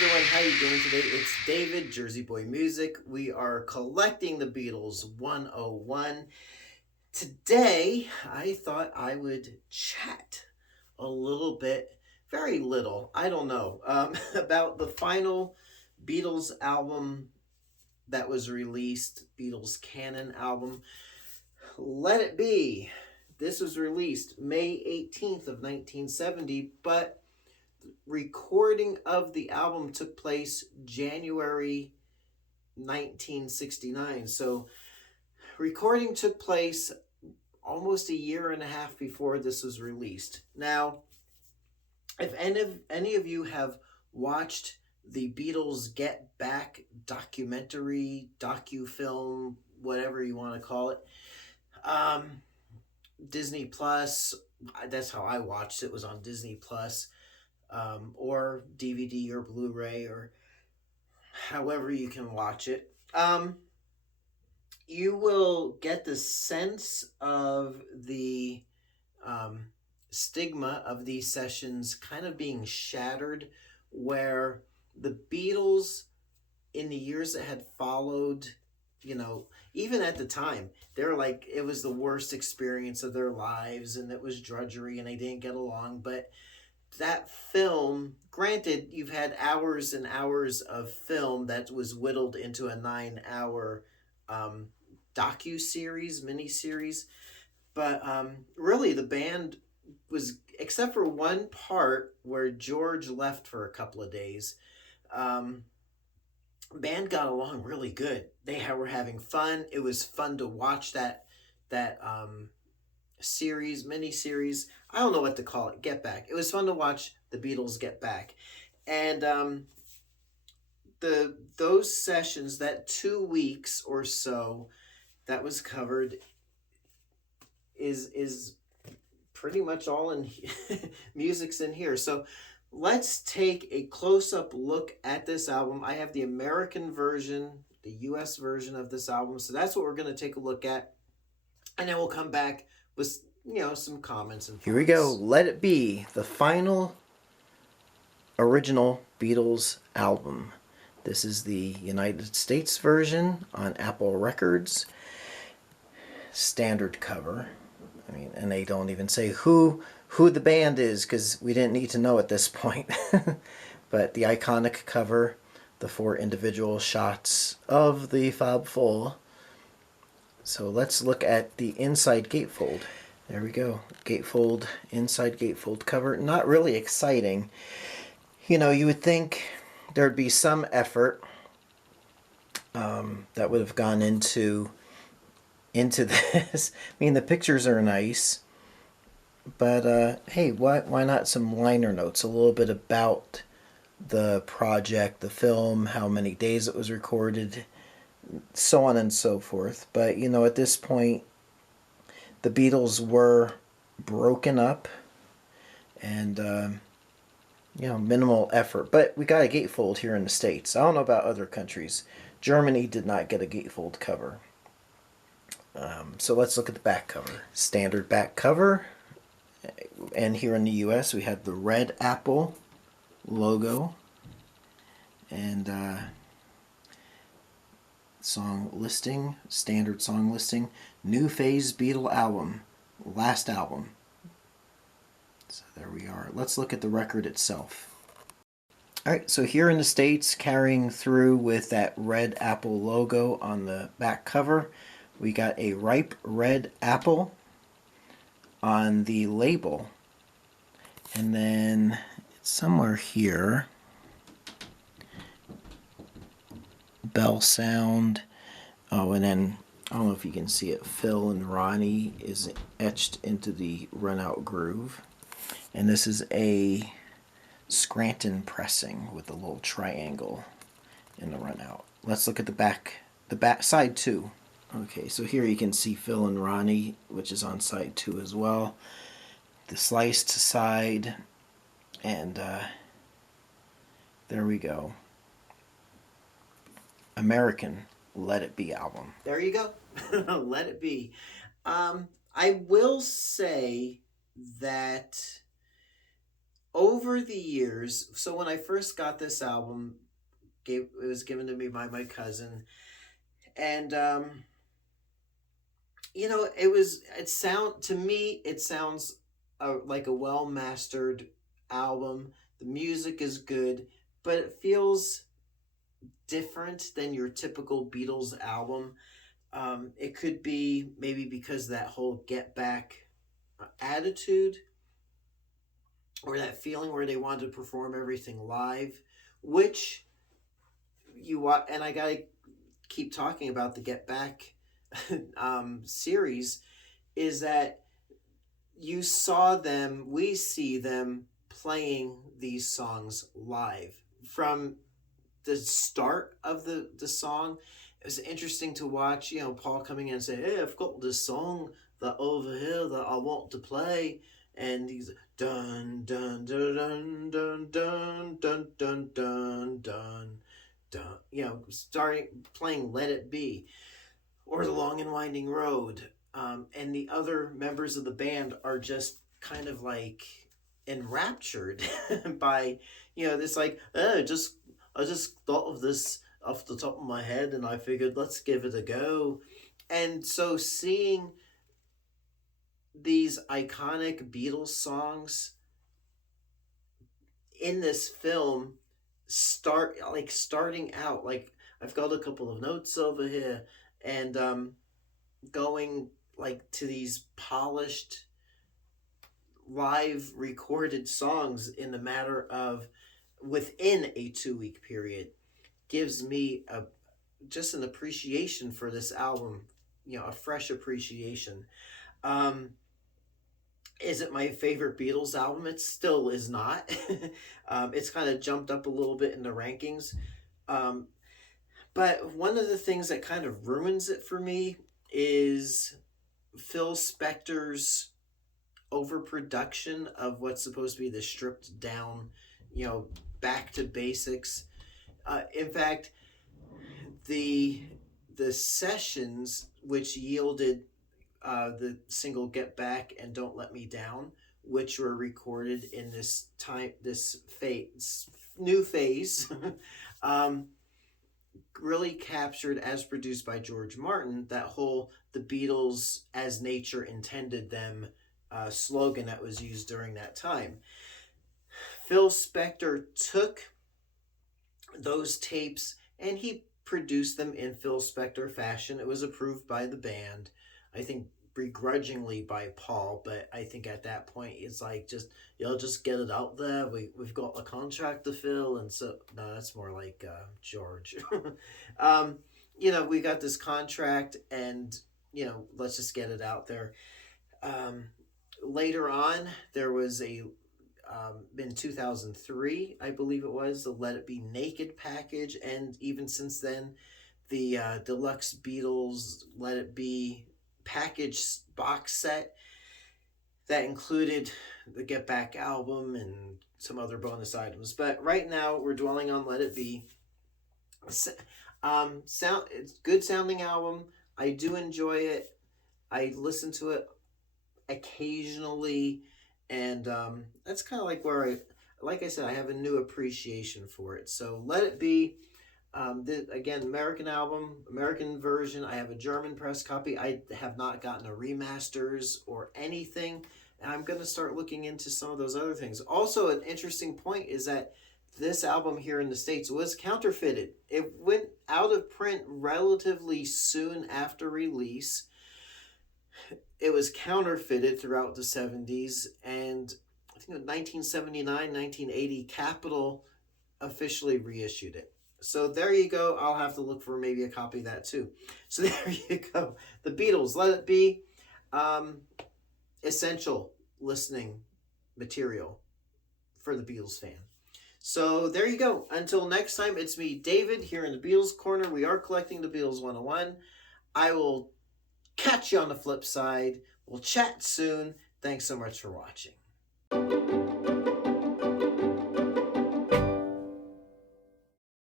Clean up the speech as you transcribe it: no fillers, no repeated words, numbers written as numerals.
everyone, how you doing today? It's David, Jersey Boy Music. We are collecting the Beatles 101. Today, I thought I would chat a little bit, very little, I don't know, about the final Beatles album that was released, Beatles Canon album, Let It Be. This was released May 18th of 1970, but recording of the album took place January 1969. So recording took place almost a year and a half before this was released. Now, if any of you have watched the Beatles Get Back documentary, docu-film, whatever you want to call it, Disney Plus, that's how I watched it, was on Disney Plus. Or DVD or Blu-ray or however you can watch it. You will get the sense of the stigma of these sessions kind of being shattered, where the Beatles, in the years that had followed, even at the time, they're like, it was the worst experience of their lives and it was drudgery and they didn't get along. But that film, granted, you've had hours and hours of film that was whittled into a 9-hour docu-series, mini-series, but really the band was, except for one part where George left for a couple of days, band got along really good. They were having fun. It was fun to watch that series, mini-series. I don't know what to call it. Get Back. It was fun to watch the Beatles get back, and those sessions, that 2 weeks or so that was covered, is pretty much all in music's in here. So let's take a close-up look at this album. I have the American version, the US version of this album, so that's what we're going to take a look at, and then we'll come back with some comments and thoughts. Here we go. Let It Be, the final original Beatles album. This is the United States version on Apple Records. Standard cover. And they don't even say who the band is, because we didn't need to know at this point. But the iconic cover, the 4 individual shots of the Fab Four. So let's look at the inside gatefold. There we go. Gatefold, inside gatefold cover. Not really exciting. You would think there'd be some effort that would have gone into this. The pictures are nice, but hey, why not some liner notes? A little bit about the project, the film, how many days it was recorded, so on and so forth. But at this point, the Beatles were broken up, and minimal effort. But we got a gatefold here in the States. I don't know about other countries. Germany did not get a gatefold cover. So let's look at the back cover. Standard back cover. And here in the US, we have the red apple logo. And song listing, standard song listing. New Phase Beatle album. Last album. So there we are. Let's look at the record itself. Alright, so here in the States, carrying through with that red apple logo on the back cover, we got a ripe red apple on the label. And then somewhere here, bell sound. Oh, and then, I don't know if you can see it, Phil and Ronnie is etched into the run out groove. And this is a Scranton pressing with a little triangle in the run out. Let's look at the back side 2. Okay, so here you can see Phil and Ronnie, which is on side 2 as well. The sliced side, and there we go. American Let It Be album. There you go. Let It Be. I will say that over the years, so when I first got this album, it was given to me by my cousin, and it sounds like a well mastered album. The music is good, but it feels different than your typical Beatles album. It could be maybe because that whole Get Back attitude, or that feeling where they wanted to perform everything live, which and I gotta keep talking about the Get Back series, is that we see them playing these songs live from the start of the song. It was interesting to watch, Paul coming in and say, "Hey, I've got this song that over here that I want to play," and he's dun dun dun dun dun dun dun dun dun dun dun, starting playing "Let It Be" or "The Long and Winding Road," and the other members of the band are just kind of like enraptured by this, like, I just thought of this off the top of my head and I figured let's give it a go. And so seeing these iconic Beatles songs in this film starting out, like, I've got a couple of notes over here, and going like to these polished live recorded songs in the matter of within a 2 week period gives me just an appreciation for this album, a fresh appreciation. Is it my favorite Beatles album? It still is not. It's kind of jumped up a little bit in the rankings. Um, but one of the things that kind of ruins it for me is Phil Spector's overproduction of what's supposed to be the stripped down, back to basics. In fact, the the sessions which yielded the single "Get Back" and "Don't Let Me Down," which were recorded in this new phase, um, really captured, as produced by George Martin, that whole "the Beatles as nature intended them" slogan that was used during that time. Phil Spector took those tapes and he produced them in Phil Spector fashion. It was approved by the band, I think begrudgingly by Paul, but I think at that point it's like, just get it out there. We've got a contract to fill, and so no, that's more like George. We got this contract, and let's just get it out there. Um, Later on, there was in 2003, I believe it was, the "Let It Be Naked" package, and even since then, the deluxe Beatles "Let It Be" package box set that included the Get Back album and some other bonus items. But right now, we're dwelling on "Let It Be." It's good sounding album. I do enjoy it. I listen to it occasionally, and that's kind of like where like I said, I have a new appreciation for it. So "Let It Be," again, American album, American version. I have a German press copy. I have not gotten a remasters or anything, and I'm going to start looking into some of those other things. Also, an interesting point is that this album here in the States was counterfeited. It went out of print relatively soon after release. It was counterfeited throughout the 70s, and I think in 1979, 1980, Capitol officially reissued it. So there you go. I'll have to look for maybe a copy of that too. So there you go. The Beatles, "Let It Be," essential listening material for the Beatles fan. So there you go. Until next time, it's me, David, here in the Beatles Corner. We are collecting the Beatles 101. I will catch you on the flip side. We'll chat soon. Thanks so much for watching.